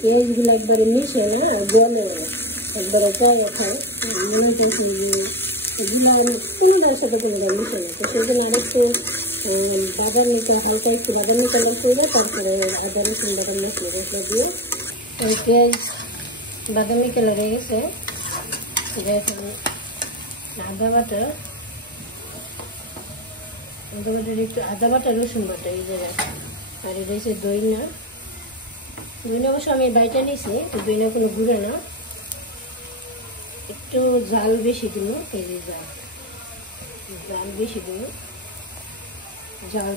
পেঁয়াজগুলো একবারে মিশে না গলে একবারে কয়ে খায় মনে করছি যে এগুলো কোনোটার সাথে কোনোটা মিশে না। তো সেই জন্য আরেকটু বাদামিটা হালকা একটু বাদামি কালার করে তারপরে আদা রসুন বাটা মশলা মশলা দিয়ে পেঁয়াজ বাদামি কালার হয়ে গেছে। আদা বাটা একটু আদা বাটা রসুন বাটা এই জায়গায়। আর এটা হচ্ছে দইনা অবশ্য আমি বাইটা নিয়েছি, তো দইনা কোনো গুঁড়ো না, একটু জাল বেশি দিব, এই যে জাল বেশি দিব, জাল